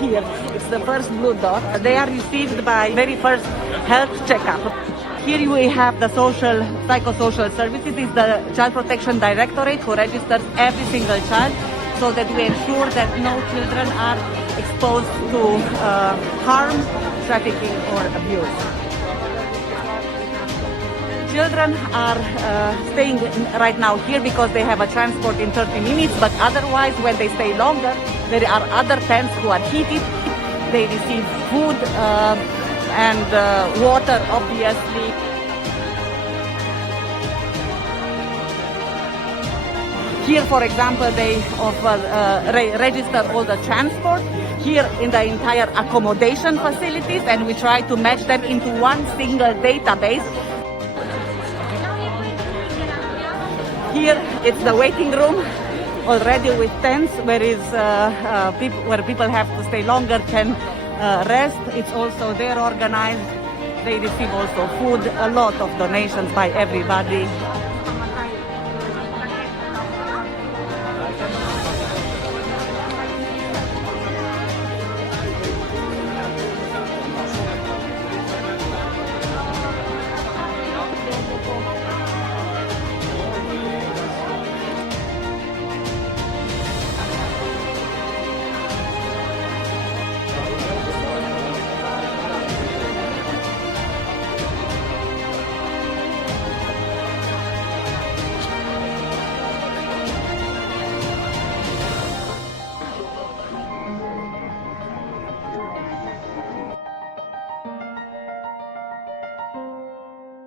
here. It's the first blue dot. They are received by very first health checkup. Here we have the psychosocial services. It's the Child Protection Directorate who registers every single child so that we ensure that no children are exposed to harm, trafficking or abuse. Children are staying right now here because they have a transport in 30 minutes, but otherwise when they stay longer, there are other tents who are heated. They receive food and water, obviously. Here, for example, they register all the transport here in the entire accommodation facilities, and we try to match them into one single database. Here, it's the waiting room, already with tents, where people have to stay longer, can rest. It's also there organized. They receive also food, a lot of donations by everybody.